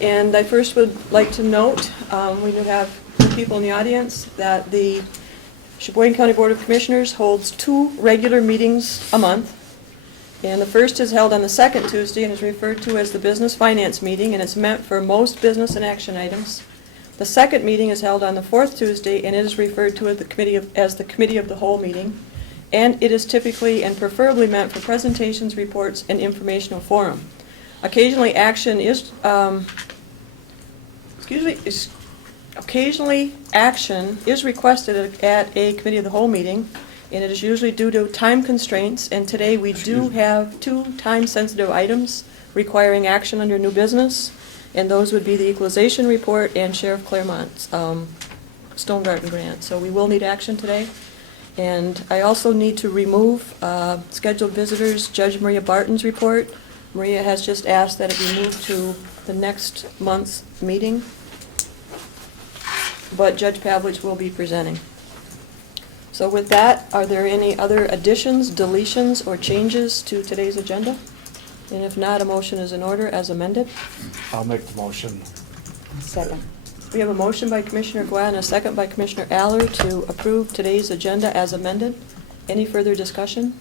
And I first would like to note, we do have people in the audience, that the Cheboygan County Board of Commissioners holds 2 regular meetings a month. And the first is held on the second Tuesday and is referred to as the Business Finance Meeting, and it's meant for most business and action items. The second meeting is held on the fourth Tuesday, and it is referred to as the Committee of the Whole meeting. And it is typically and preferably meant for presentations, reports, and informational forum. Occasionally, action is requested at a Committee of the Whole meeting, and it is usually due to time constraints. And today we do have 2 time-sensitive items requiring action under new business, and those would be the equalization report and Sheriff Claremont's Stone Garden grant. So we will need action today. And I also need to remove scheduled visitors, Judge Maria Barton's report. Maria has just asked that it be moved to the next month's meeting, but Judge Pavlich will be presenting. So with that, are there any other additions, deletions, or changes to today's agenda? And if not, a motion is in order as amended. I'll make the motion. Second. We have a motion by Commissioner Guan and a second by Commissioner Aller to approve today's agenda as amended. Any further discussion?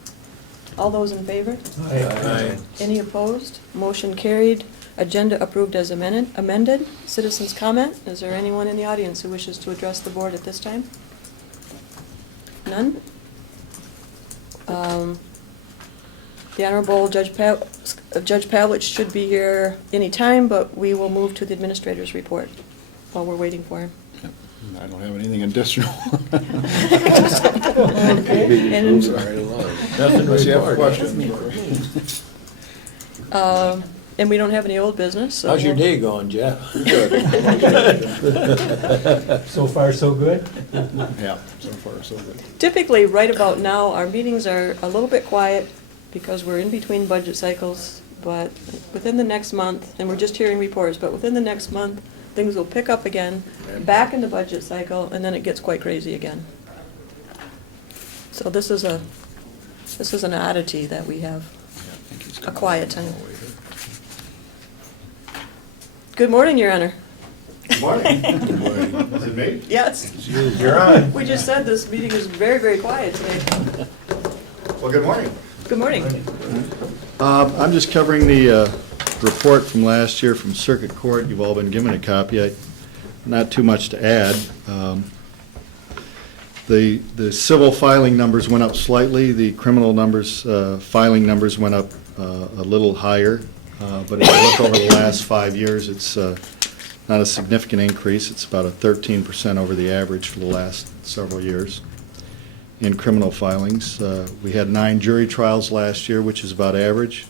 All those in favor? Aye. Any opposed? Motion carried. Agenda approved as amended. Citizens' comment. Is there anyone in the audience who wishes to address the board at this time? None? The Honorable Judge Pavlich should be here any time, but we will move to the administrator's report while we're waiting for him. I don't have anything additional. And- Unless you have questions. And we don't have any old business. So How's your we'll- day going, Jeff? So far, so good? Yeah, so far so good. Typically, right about now, our meetings are a little bit quiet because we're in between budget cycles, but within the next month, and we're just hearing reports, but within the next month, things will pick up again, back in the budget cycle, and then it gets quite crazy again. So this is an oddity that we have, a quiet time. Good morning, Your Honor. Good morning. Is it me? Yes. You're on. We just said this meeting is very, very quiet today. Well, good morning. Good morning. I'm just covering the report from last year from Circuit Court. You've all been given a copy. Not too much to add. The civil filing numbers went up slightly. The criminal numbers, filing numbers went up a little higher. But if you look over the last 5 years, it's not a significant increase. It's about a 13% over the average for the last several years in criminal filings. We had 9 jury trials last year, which is about average.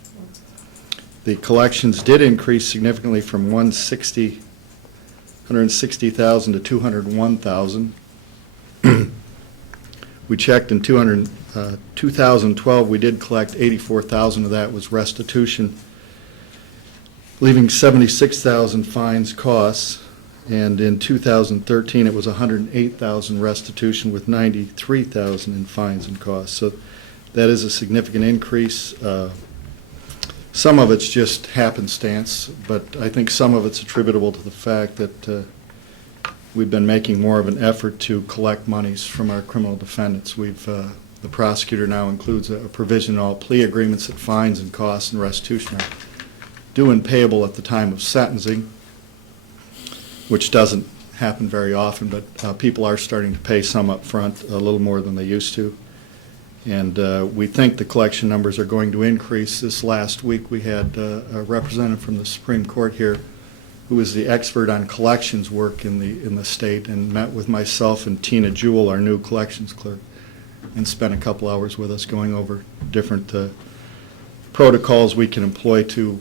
The collections did increase significantly from 160,000 to 201,000. We checked in 2012, we did collect 84,000 of that was restitution, leaving 76,000 fines costs, and in 2013 it was 108,000 restitution with 93,000 in fines and costs. So that is a significant increase. Some of it's just happenstance, but I think some of it's attributable to the fact that we've been making more of an effort to collect monies from our criminal defendants. The prosecutor now includes a provision in all plea agreements that fines and costs and restitution are due and payable at the time of sentencing, which doesn't happen very often, but people are starting to pay some up front, a little more than they used to. And we think the collection numbers are going to increase. This last week we had a representative from the Supreme Court here who is the expert on collections work in the state, and met with myself and Tina Jewell, our new collections clerk, and spent a couple hours with us going over different protocols we can employ to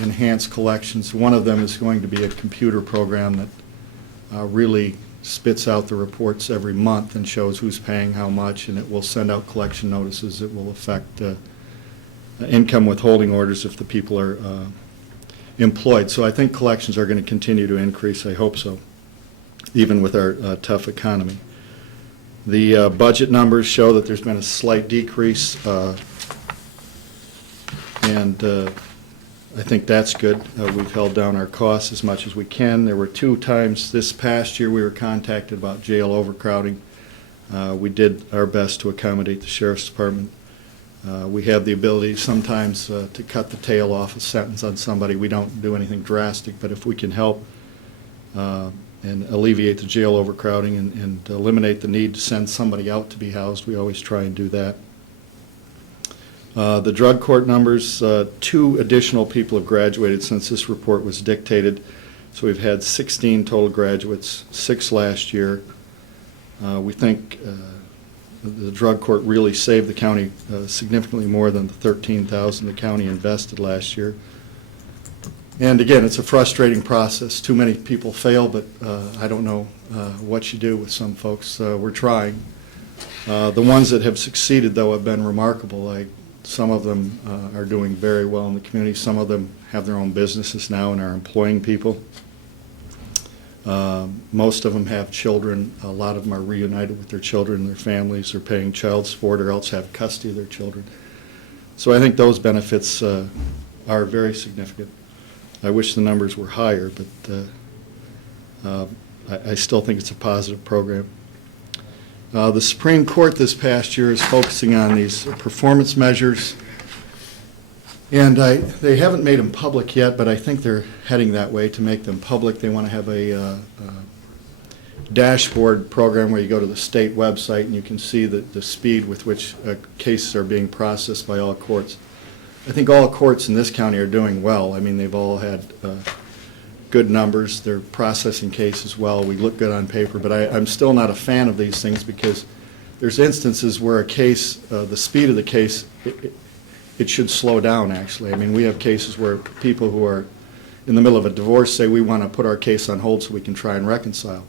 enhance collections. One of them is going to be a computer program that really spits out the reports every month and shows who's paying how much, and it will send out collection notices. It will affect income withholding orders if the people are employed. So I think collections are going to continue to increase. I hope so, even with our tough economy. The budget numbers show that there's been a slight decrease, and I think that's good. We've held down our costs as much as we can. There were 2 times this past year we were contacted about jail overcrowding. We did our best to accommodate the Sheriff's Department. We have the ability sometimes to cut the tail off a sentence on somebody. We don't do anything drastic, but if we can help and alleviate the jail overcrowding and eliminate the need to send somebody out to be housed, we always try and do that. The drug court numbers, 2 additional people have graduated since this report was dictated. So we've had 16 total graduates, 6 last year. We think the drug court really saved the county significantly more than the $13,000 the county invested last year. And again, it's a frustrating process. Too many people fail, but I don't know what you do with some folks. We're trying. The ones that have succeeded, though, have been remarkable. Some of them are doing very well in the community. Some of them have their own businesses now and are employing people. Most of them have children. A lot of them are reunited with their children and their families. They're paying child support or else have custody of their children. So I think those benefits are very significant. I wish the numbers were higher, but I still think it's a positive program. The Supreme Court this past year is focusing on these performance measures, and they haven't made them public yet, but I think they're heading that way to make them public. They want to have a dashboard program where you go to the state website and you can see the speed with which cases are being processed by all courts. I think all courts in this county are doing well. I mean, they've all had good numbers. They're processing cases well. We look good on paper, but I'm still not a fan of these things because there's instances where a case, the speed of the case, it should slow down, actually. I mean, we have cases where people who are in the middle of a divorce say, we want to put our case on hold so we can try and reconcile.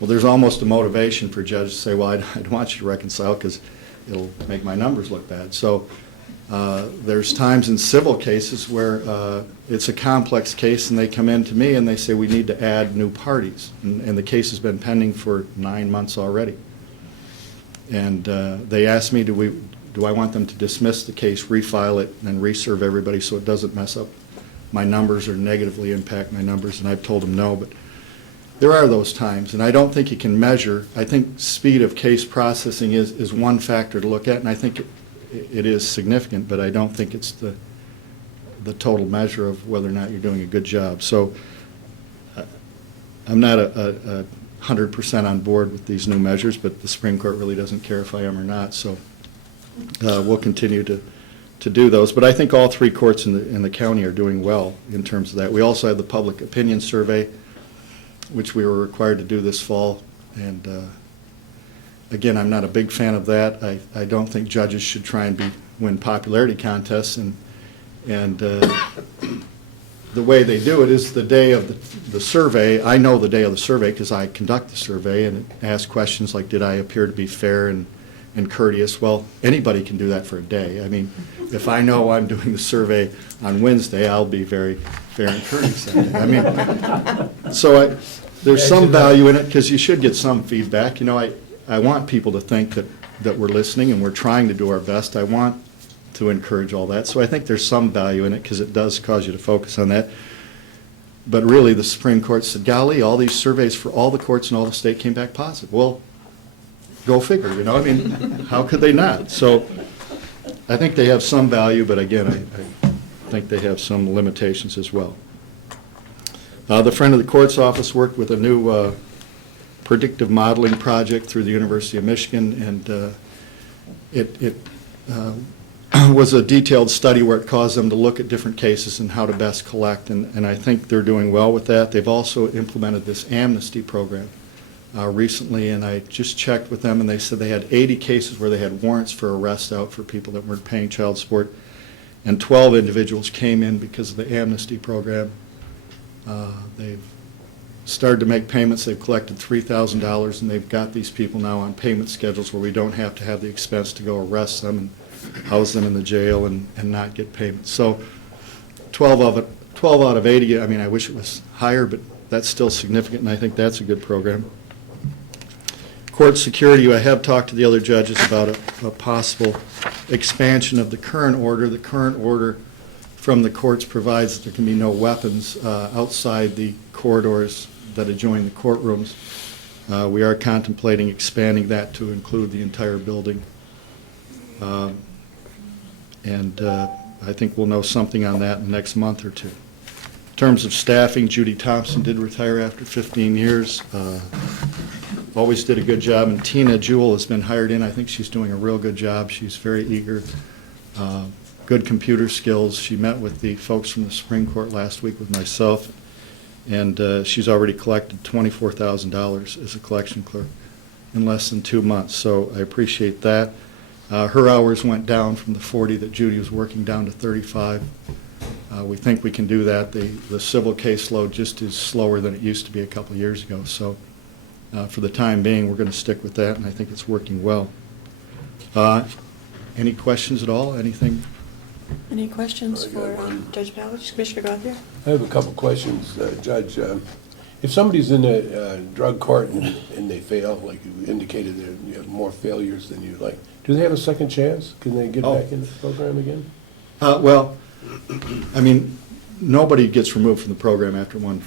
Well, there's almost a motivation for judges to say, well, I'd want you to reconcile because it'll make my numbers look bad. So there's times in civil cases where it's a complex case and they come in to me and they say we need to add new parties, and the case has been pending for 9 months already. And they ask me, do I want them to dismiss the case, refile it, and reserve everybody so it doesn't mess up my numbers or negatively impact my numbers, and I've told them no. But there are those times, and I don't think you can measure. I think speed of case processing is one factor to look at, and I think it is significant, but I don't think it's the total measure of whether or not you're doing a good job. So I'm not 100% on board with these new measures, but the Supreme Court really doesn't care if I am or not. So we'll continue to do those. But I think all 3 courts in the county are doing well in terms of that. We also have the public opinion survey, which we were required to do this fall, and again, I'm not a big fan of that. I don't think judges should try and win popularity contests, and the way they do it is the day of the survey. I know the day of the survey because I conduct the survey and ask questions like, did I appear to be fair and courteous? Well, anybody can do that for a day. I mean, if I know I'm doing the survey on Wednesday, I'll be very fair and courteous that day. I mean, so there's some value in it because you should get some feedback. You know, I want people to think that we're listening and we're trying to do our best. I want to encourage all that. So I think there's some value in it because it does cause you to focus on that. But really, the Supreme Court said, golly, all these surveys for all the courts in all the state came back positive. Well, go figure, you know. I mean, how could they not? So I think they have some value, but again, I think they have some limitations as well. The Friend of the Courts office worked with a new predictive modeling project through the University of Michigan, and it was a detailed study where it caused them to look at different cases and how to best collect, and I think they're doing well with that. They've also implemented this amnesty program recently, and I just checked with them, and they said they had 80 cases where they had warrants for arrest out for people that weren't paying child support, and 12 individuals came in because of the amnesty program. They've started to make payments. They've collected $3,000, and they've got these people now on payment schedules where we don't have to have the expense to go arrest them and house them in the jail and not get payments. So 12 out of 80, I mean, I wish it was higher, but that's still significant, and I think that's a good program. Court security, I have talked to the other judges about a possible expansion of the current order. The current order from the courts provides that there can be no weapons outside the corridors that adjoin the courtrooms. We are contemplating expanding that to include the entire building. And I think we'll know something on that in the next month or two. In terms of staffing, Judy Thompson did retire after 15 years. Always did a good job, and Tina Jewell has been hired in. I think she's doing a real good job. She's very eager, good computer skills. She met with the folks from the Supreme Court last week with myself, and she's already collected $24,000 as a collection clerk in less than 2 months, so I appreciate that. Her hours went down from the 40 that Judy was working down to 35. We think we can do that. The civil caseload just is slower than it used to be a couple years ago, so for the time being, we're going to stick with that, and I think it's working well. Any questions at all? Anything? Any questions I got for one. Judge Pavlich? Commissioner Gothier? I have a couple questions, Judge. If somebody's in a drug court and they fail, like you indicated, you have more failures than you'd like, do they have a second chance? Can they get back in the program again? Well, I mean, nobody gets removed from the program after one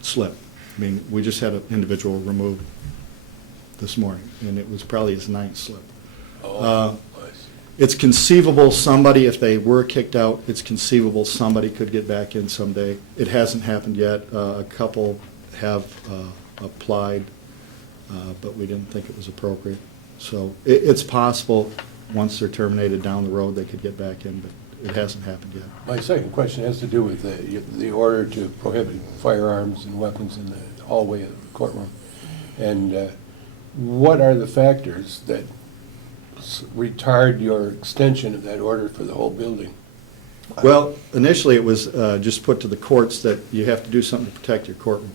slip. I mean, we just had an individual removed this morning, and it was probably his 9th slip. Oh, I see. It's conceivable somebody, if they were kicked out, it's conceivable somebody could get back in someday. It hasn't happened yet. A couple have applied, but we didn't think it was appropriate. So it's possible, once they're terminated down the road, they could get back in, but it hasn't happened yet. My second question has to do with the order to prohibit firearms and weapons in the hallway of the courtroom. And what are the factors that retard your extension of that order for the whole building? Well, initially, it was just put to the courts that you have to do something to protect your courtroom.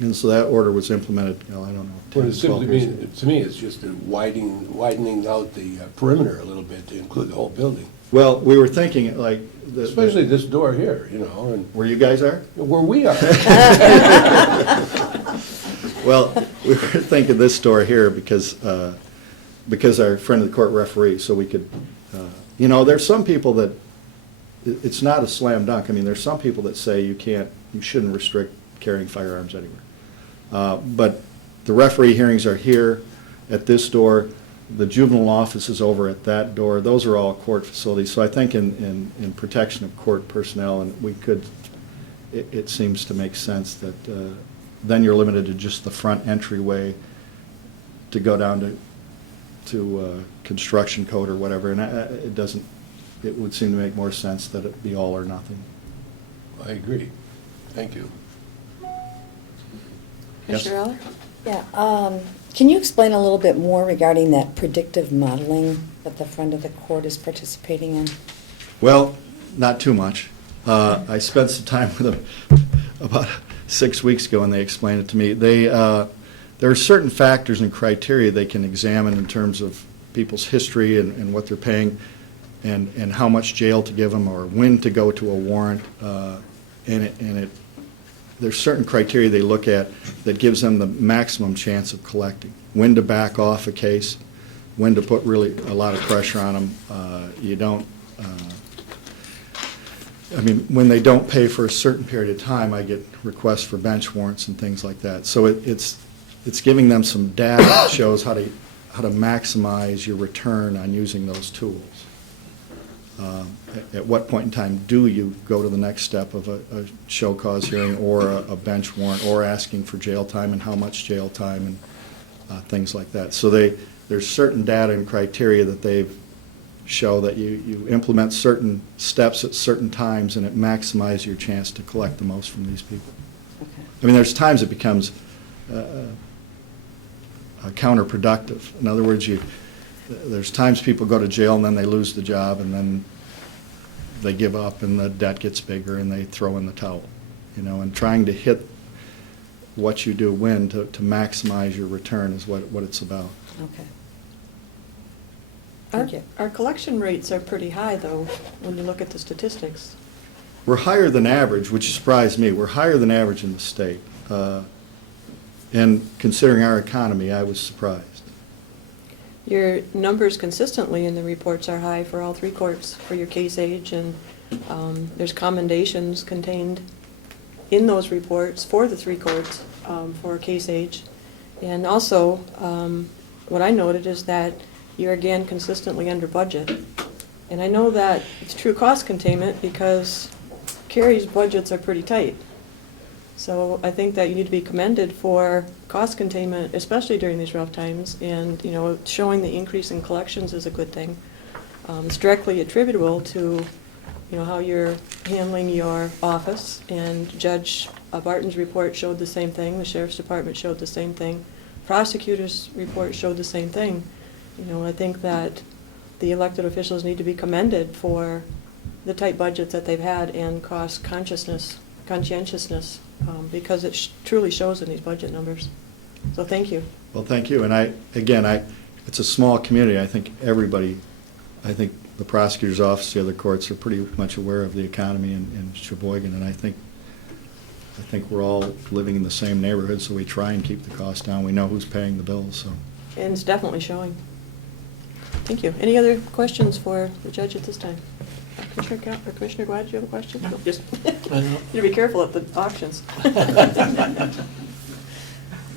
And so that order was implemented, I don't know, What 10, it simply 12 years ago. means, to me, it's just widening out the perimeter a little bit to include the whole building. Well, we were thinking, like... Especially this door here, you know, and Where you guys are? where we are. Well, we were thinking this door here because our friend of the court referee, so we could, there's some people that, it's not a slam dunk. I mean, there's some people that say you shouldn't restrict carrying firearms anywhere. But the referee hearings are here at this door. The juvenile office is over at that door. Those are all court facilities. So I think in protection of court personnel, and we could, it seems to make sense that then you're limited to just the front entryway to go down to construction code or whatever. And it would seem to make more sense that it be all or nothing. I agree. Thank you. Yes. Commissioner Eller? Yeah, can you explain a little bit more regarding that predictive modeling that the front of the court is participating in? Well, not too much. I spent some time with them about 6 weeks ago, and they explained it to me. There are certain factors and criteria they can examine in terms of people's history and what they're paying and how much jail to give them or when to go to a warrant. There's certain criteria they look at that gives them the maximum chance of collecting. When to back off a case, when to put really a lot of pressure on them. You don't, when they don't pay for a certain period of time, I get requests for bench warrants and things like that. So it's giving them some data that shows how to maximize your return on using those tools. At what point in time do you go to the next step of a show cause hearing or a bench warrant or asking for jail time and how much jail time and things like that. So there's certain data and criteria that they show that you implement certain steps at certain times and it maximizes your chance to collect the most from these people. Okay. I mean, there's times it becomes counterproductive. In other words, there's times people go to jail and then they lose the job and then they give up and the debt gets bigger and they throw in the towel. And trying to hit what you do when to maximize your return is what it's about. Okay. Thank you. Our collection rates are pretty high, though, when you look at the statistics. We're higher than average, which surprised me. We're higher than average in the state. And considering our economy, I was surprised. Your numbers consistently in the reports are high for all three courts, for your case age and There's commendations contained in those reports for the three courts for case age. And also, what I noted is that you're again consistently under budget. And I know that it's true cost containment because Carrie's budgets are pretty tight. So I think that you need to be commended for cost containment, especially during these rough times. And, showing the increase in collections is a good thing. It's directly attributable to, how you're handling your office. And Judge Barton's report showed the same thing. The Sheriff's Department showed the same thing. Prosecutor's report showed the same thing. I think that the elected officials need to be commended for the tight budgets that they've had and cost conscientiousness, because it truly shows in these budget numbers. So thank you. Well, thank you. And it's a small community. I think the prosecutor's office, the other courts are pretty much aware of the economy in Cheboygan, and I think we're all living in the same neighborhood, so we try and keep the cost down. We know who's paying the bills, so. And it's definitely showing. Thank you. Any other questions for the judge at this time? Commissioner Glad, do you have a question? No. Just you need to be careful at the auctions.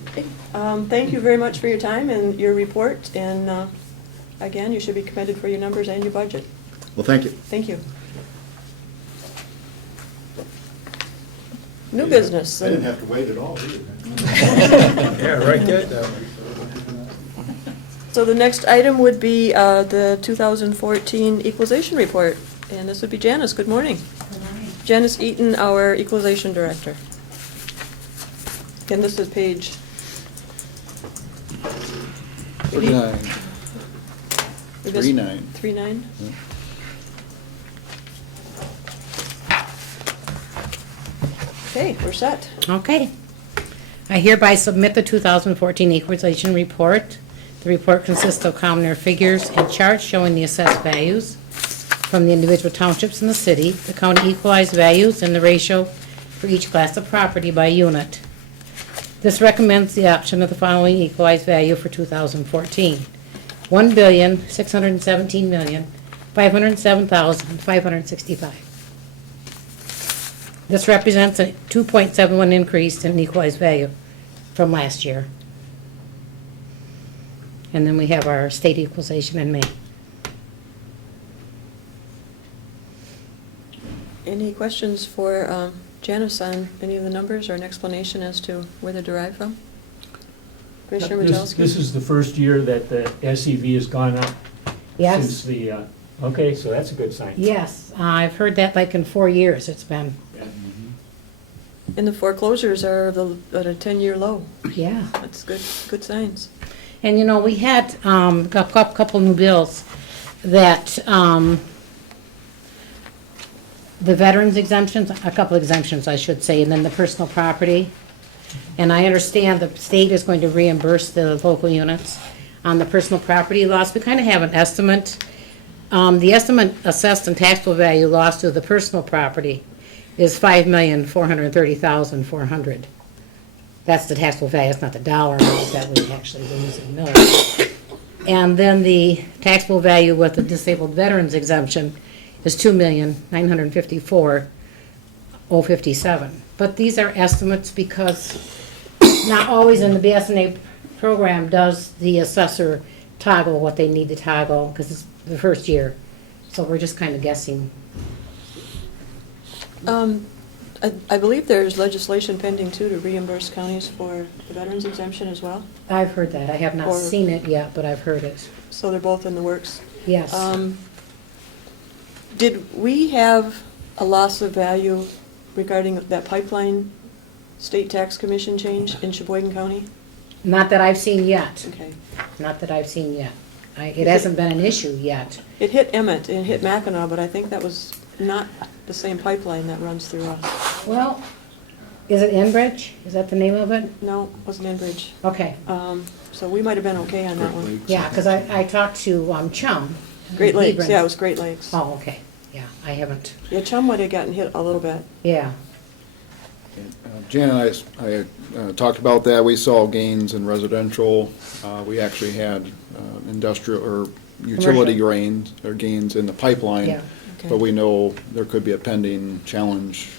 Okay. Thank you very much for your time and your report, and again, you should be commended for your numbers and your budget. Well, thank you. Thank you. New business. I didn't have to wait at all, either. Yeah, write that down. So the next item would be the 2014 equalization report, and this would be Janice. Good morning. Good morning. Janice Eaton, our equalization director. And this is page 39. 39. 39. Okay, we're set. Okay. I hereby submit the 2014 equalization report. The report consists of columnar figures and charts showing the assessed values from the individual townships in the city, the county equalized values, and the ratio for each class of property by unit. This recommends the option of the following equalized value for 2014. $1,617,507,565. This represents a 2.71 increase in equalized value from last year. And then we have our state equalization in May. Any questions for Janice on any of the numbers or an explanation as to where they're derived from? Commissioner Majalski? This is the first year that the SEV has gone up Yes, since the, okay, so that's a good sign. yes, I've heard that like in 4 years it's been. And the foreclosures are at a 10-year low. Yeah. That's good signs. And we had a couple new bills that the veterans exemptions, a couple exemptions I should say, and then the personal property. And I understand the state is going to reimburse the local units on the personal property loss. We kind of have an estimate. The estimate assessed and taxable value lost to the personal property is $5,430,400. That's the taxable value, it's not the dollar amount that we actually lose in millage. And then the taxable value with the disabled veterans exemption is $2,954,057. But these are estimates because not always in the BSNA program does the assessor toggle what they need to toggle because it's the first year. So we're just kind of guessing. I believe there's legislation pending too to reimburse counties for the veterans exemption as well. I've heard that. I have not Or- seen it yet, but I've heard it. So they're both in the works. Yes. Did we have a loss of value regarding that pipeline state tax commission change in Cheboygan County? Not that I've seen yet. Okay. Not that I've seen yet. It hasn't been an issue yet. It hit Emmett and it hit Mackinac, but I think that was not the same pipeline that runs through us. Well, is it Enbridge? Is that the name of it? No, it wasn't Enbridge. Okay. So we might have been okay on that one. Yeah, because I talked to Chum. Great Lakes, Hebron. yeah, it was Great Lakes. Oh, okay. Yeah, I haven't. Yeah, Chum might have gotten hit a little bit. Yeah. Jan and I talked about that. We saw gains in residential. We actually had industrial or utility Commercial. gains in the pipeline. Yeah. Okay. but we know there could be a pending challenge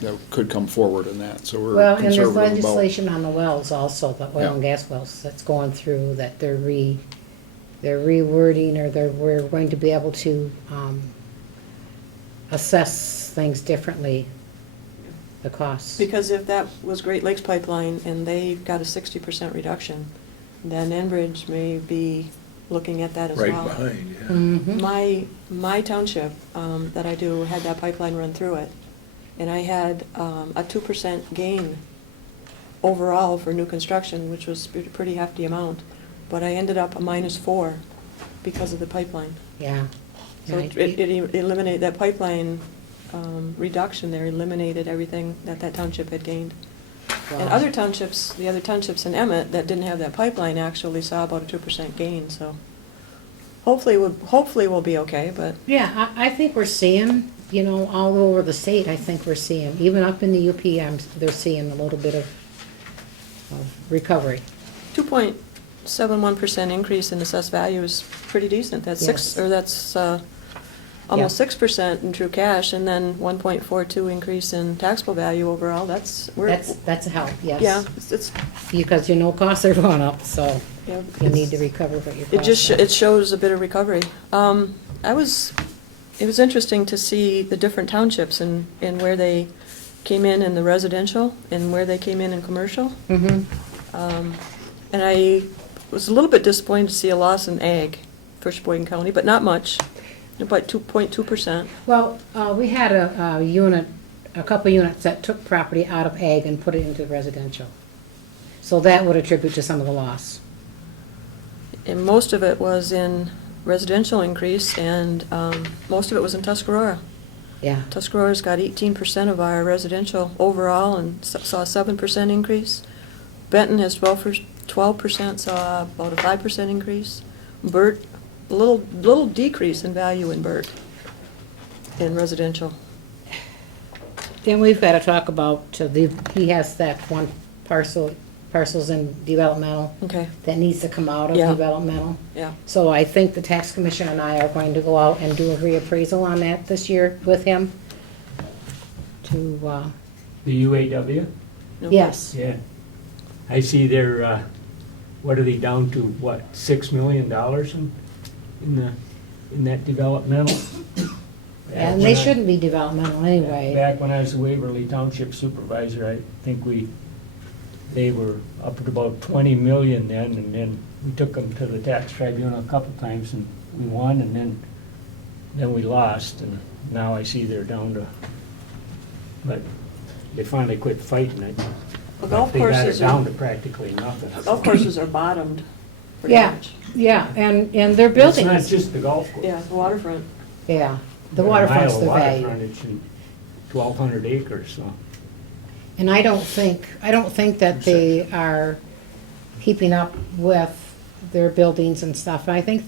that could come forward in that, so we're Well, and there's conservative about. legislation on the wells also, the oil and gas wells that's going through, that they're rewording, or we're going to be able to, assess things differently, the costs. Because if that was Great Lakes Pipeline and they got a 60% reduction, then Enbridge may be looking at that as Right well. behind, yeah. Mhm. My township that I do had that pipeline run through it, and I had a 2% gain overall for new construction, which was a pretty hefty amount, but I ended up a -4 because of the pipeline. Yeah. So it eliminated, that pipeline reduction there eliminated everything that township had gained. And Wow. other townships, the other townships in Emmett that didn't have that pipeline actually saw about a 2% gain, so hopefully we'll be okay, but Yeah, I think we're seeing, all over the state, I think we're seeing, even up in the UP, they're seeing a little bit of recovery. 2.71% increase in assessed value is pretty decent. That's Yes. that's almost 6% in true cash, and then 1.42 increase in taxable value overall. That's That's a help, yes. yeah, it's Because costs are going up, so yeah, you need to recover what your it just costs are. it shows a bit of recovery. It was interesting to see the different townships and where they came in the residential and where they came in commercial. Mhm. And I was a little bit disappointed to see a loss in ag for Cheboygan County, but not much, about 2.2%. Well, we had a couple units that took property out of ag and put it into residential. So that would attribute to some of the loss. And most of it was in residential increase, and most of it was in Tuscarora. Yeah. Tuscarora's got 18% of our residential overall and saw a 7% increase. Benton has 12%, saw about a 5% increase. Burt, a little decrease in value in Burt in residential. Then we've got to talk about, he has that one parcels in developmental Okay, that needs to come out of Yeah. developmental. yeah. So I think the tax commission and I are going to go out and do a reappraisal on that this year with him to, The UAW? No. yes. Yeah. I see they're, what are they down to, what, $6 million in that developmental? And they shouldn't be developmental anyway. Back when I was the Waverly Township Supervisor, I think they were up at about 20 million then, and then we took them to the tax tribunal a couple times and we won, and then we lost, and now I see they're down to, but they finally quit fighting it. Well, golf They got it courses down are, to practically nothing. golf courses are bottomed pretty Yeah, much. yeah, and their It's not buildings, just the golf course. Yeah, the waterfront. yeah, the Got a mile waterfront's of the water value. frontage and 1,200 acres, so. And I don't think that they are keeping up with their buildings and stuff. I think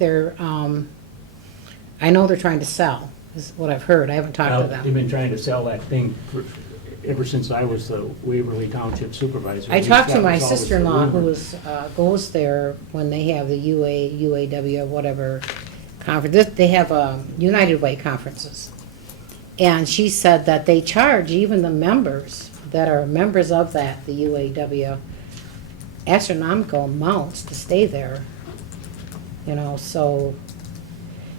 I know they're trying to sell, is what I've heard. I haven't talked to They've them. been trying to sell that thing ever since I was the Waverly Township Supervisor. I talked to That my was always the sister-in-law who rumor. goes there when they have the UAW, whatever conference. They have United Way conferences. And she said that they charge even the members that are members of the UAW, astronomical amounts to stay there. So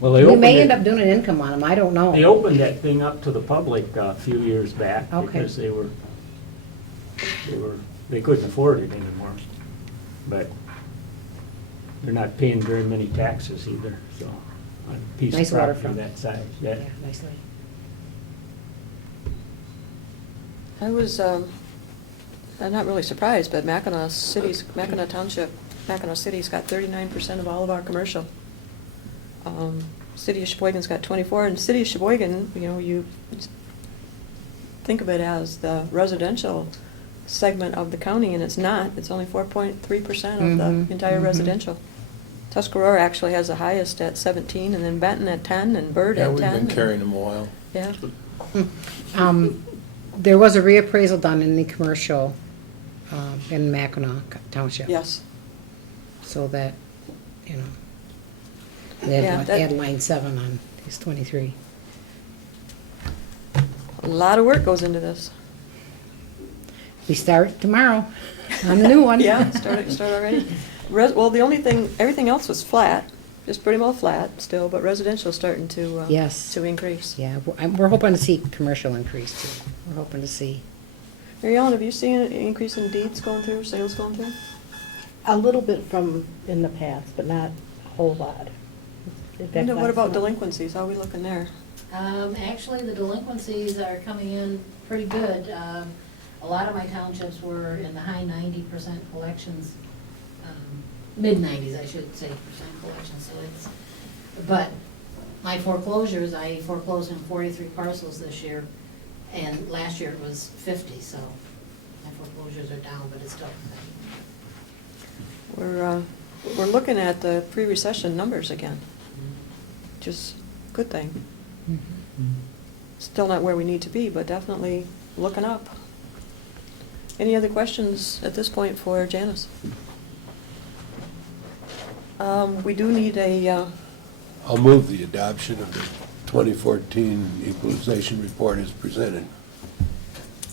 Well, they we opened may end it- up doing an income on them, I don't know. They opened that thing up to the public a few years back Okay. because they couldn't afford it anymore. But they're not paying very many taxes either, so, on a piece of Nice property waterfront. that size, Yeah, yeah. nicely. I was, I'm not really surprised, but Mackinac Township, Mackinac City's got 39% of all of our commercial. City of Sheboygan's got 24, and City of Sheboygan, you think of it as the residential segment of the county, and it's not. It's only 4.3% of the Mhm, entire mhm. residential. Tuscarora actually has the highest at 17, and then Benton at 10, and Burt Yeah, at we've 10. been carrying them a while. Yeah. There was a reappraisal done in the commercial in Mackinac Township. Yes. So that, they Yeah, had that- add line 7 on his 23. A lot of work goes into this. We start tomorrow on the new one. Yeah, start already. Well, the only thing, everything else was flat, just pretty well flat still, but residential starting to, Yes. to increase. Yeah, we're hoping to see commercial increase too. We're hoping to see. Mary Ellen, have you seen an increase in deeds going through, sales going through? A little bit from in the past, but not a whole lot. In fact, And what last about month- delinquencies? How are we looking there? Actually, the delinquencies are coming in pretty good. A lot of my townships were in the high 90% collections, mid-90s, I should say, percent collections, so it's, but my foreclosures, I foreclosed on 43 parcels this year, and last year it was 50, so my foreclosures are down, but it's still. We're looking at the pre-recession numbers again, which is a good thing. Still not where we need to be, but definitely looking up. Any other questions at this point for Janice? We do need a, I'll move the adoption of the 2014 equalization report as presented.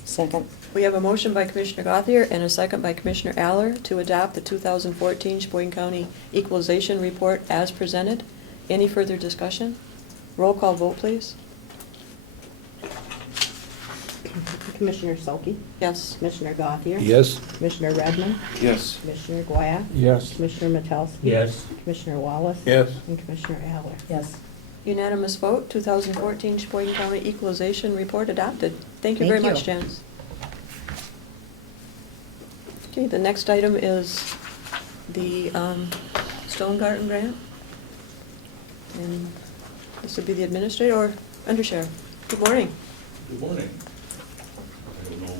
Second. we have a motion by Commissioner Gauthier and a second by Commissioner Aller to adopt the 2014 Cheboygan County Equalization Report as presented. Any further discussion? Roll call vote, please. Commissioner Selke, Yes. Commissioner Gauthier. Yes? Commissioner Redmond, Yes. Commissioner Guaya, Yes. Commissioner Metelsky. Yes. Commissioner Wallace. Yes. And Commissioner Aller. Yes. Unanimous vote, 2014 Cheboygan County Equalization Report adopted. Thank you very Thank much, you. Janice. Okay, the next item is the Stone Garden Grant. And this would be the administrator or undersheriff. Good morning. Good morning. I don't know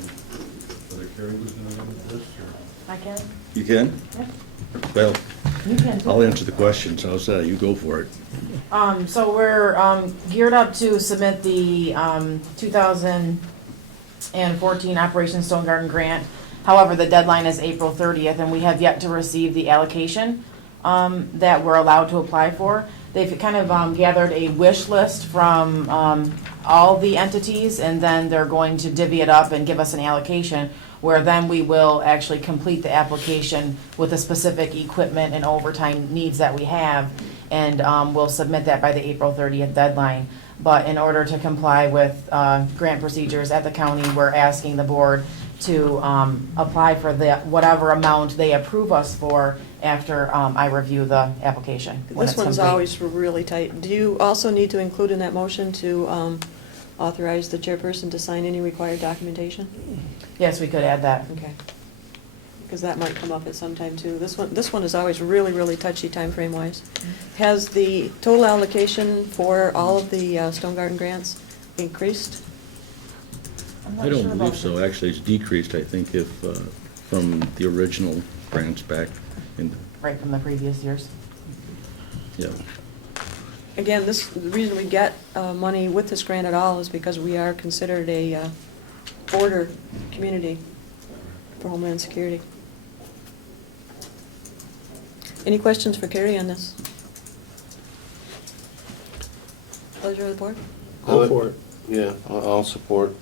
whether Carrie was going to go with this or... I can. You can? Yeah. Well, You can too. I'll answer the questions. How's that? You go for it. So we're geared up to submit the 2014 Operation Stone Garden Grant. However, the deadline is April 30th, and we have yet to receive the allocation that we're allowed to apply for. They've kind of gathered a wish list from all the entities, and then they're going to divvy it up and give us an allocation, where then we will actually complete the application with the specific equipment and overtime needs that we have, and we'll submit that by the April 30th deadline. But in order to comply with grant procedures at the county, we're asking the board to apply for whatever amount they approve us for after I review the application. when This it's one's complete. always really tight. Do you also need to include in that motion to authorize the chairperson to sign any required documentation? Yes, we could add that. Okay. Because that might come up at some time too. This one is always really touchy timeframe wise. Has the total allocation for all of the Stone Garden grants increased? I'm not I don't sure believe about- so. Actually, it's decreased, I think, if, from the original grants back in, Right from the previous years. yeah. Again, the reason we get money with this grant at all is because we are considered a border community for Homeland Security. Any questions for Carrie on this? Pleasure of the board? Go for it. Yeah, I'll support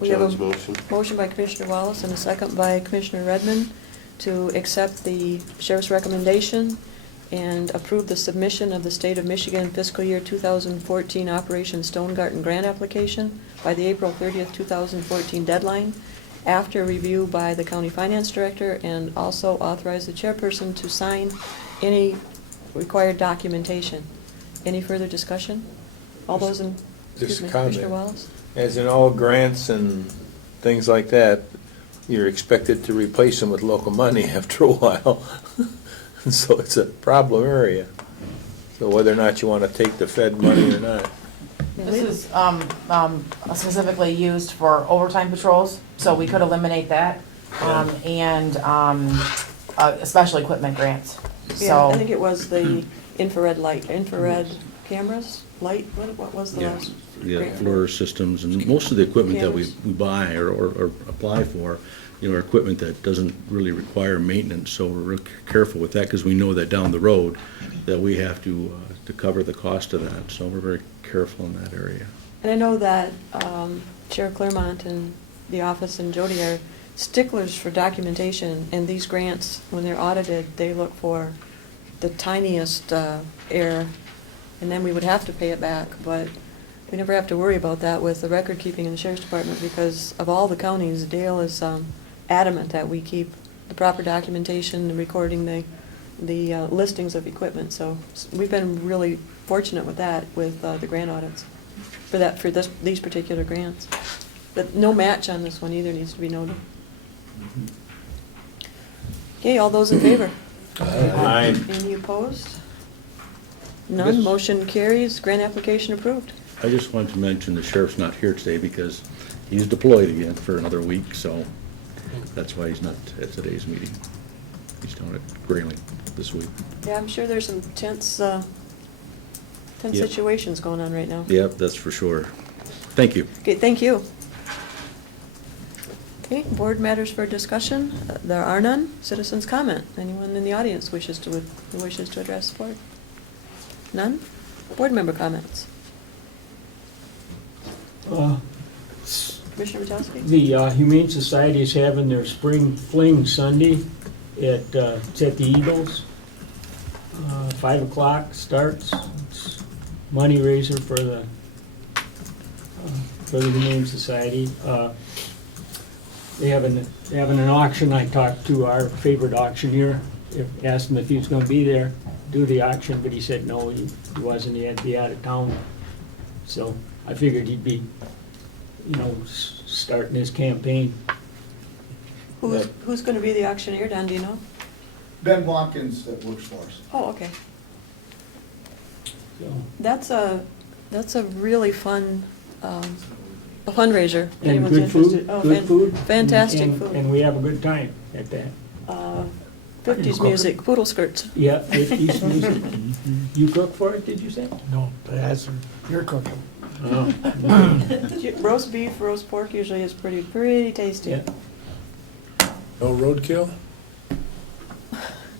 We have John's a motion. motion by Commissioner Wallace and a second by Commissioner Redmond to accept the sheriff's recommendation and approve the submission of the State of Michigan fiscal year 2014 Operation Stone Garden grant application by the April 30th, 2014 deadline, after review by the county finance director, and also authorize the chairperson to sign any required documentation. Any further discussion? All those in, Just excuse me, a comment. Commissioner Wallace? As in all grants and things like that, you're expected to replace them with local money after a while. And so it's a problem area. So whether or not you want to take the Fed money or not. This is specifically used for overtime patrols, so we could eliminate that. And special equipment grants. Yeah, I So, think it was the infrared cameras, light, what was the Yeah, last? yeah, grant? floor systems, and most of the equipment that we Cameras. buy or apply for, are equipment that doesn't really require maintenance, so we're real careful with that, because we know that down the road, that we have to cover the cost of that, so we're very careful in that area. And I know that Sheriff Claremont and the office and Jody are sticklers for documentation, and these grants, when they're audited, they look for the tiniest error, and then we would have to pay it back, but we never have to worry about that with the record keeping in the Sheriff's Department because of all the counties, Dale is adamant that we keep the proper documentation, the recording, the listings of equipment, so we've been really fortunate with that, with the grant audits, for these particular grants. But no match on this one either needs to be noted. Okay, all those in favor? Aye. Any opposed? None, motion carries, grant application approved. I just wanted to mention the sheriff's not here today because he's deployed again for another week, so that's why he's not at today's meeting. He's down at Grayling this week. Yeah, I'm sure there's some tense Yep. situations going on right now. Yep, that's for sure. Thank you. Okay, thank you. Okay, board matters for discussion. There are none. Citizens' comment. Anyone in the audience who wishes to address the board? None? Board member comments. Commissioner Witowski? The Humane Society is having their spring fling Sunday it's at the Eagles. 5 o'clock starts. It's money raiser for the Humane Society. They having an auction. I talked to our favorite auctioneer, asked him if he was going to be there, do the auction, but he said no, he wasn't. He had to be out of town. So I figured he'd be, starting his campaign. Who's going to be the auctioneer, Don, do you know? Ben Watkins that works for us. Oh, okay. So, That's a really fun a fundraiser. and Anyone's good food, interested. Oh, good food. fantastic and- food. And we have a good time at that. 50s music, poodle skirts. Yeah, 50s music. You cook for it, did you say? No, but as you're cooking. Oh. Roast beef, roast pork usually is pretty tasty. Yeah. No roadkill?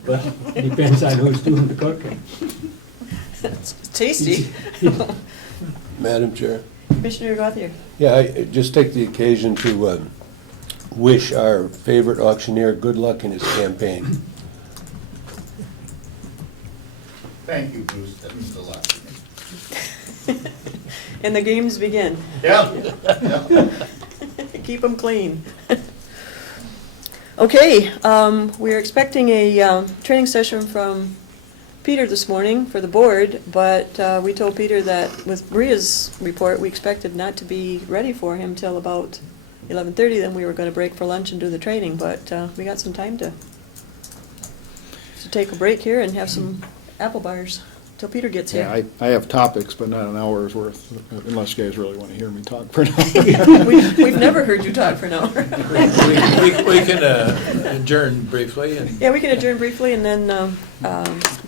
Well, depends on who's doing the cooking. It's tasty. Madam Chair. Commissioner Gauthier. Yeah, I just take the occasion to wish our favorite auctioneer good luck in his campaign. Thank you, Bruce, that means a lot to me. And the games begin. Yeah. Keep them clean. Okay, we're expecting a training session from Peter this morning for the board, but we told Peter that with Maria's report, we expected not to be ready for him till about 11:30, then we were going to break for lunch and do the training, but we got some time to take a break here and have some apple bars till Peter gets here. Yeah, I have topics, but not an hour's worth, unless you guys really want to hear me talk for an hour. We've never heard you talk for an hour. We can adjourn briefly and. Yeah, we can adjourn briefly and then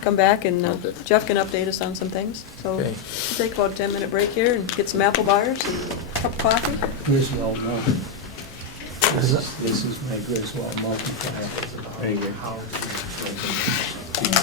come back and Okay. Jeff can update us on some things. So Okay. we'll take about a 10-minute break here and get some apple bars and a cup of coffee. Griswold milk. This is my Griswold multiplier. There you go.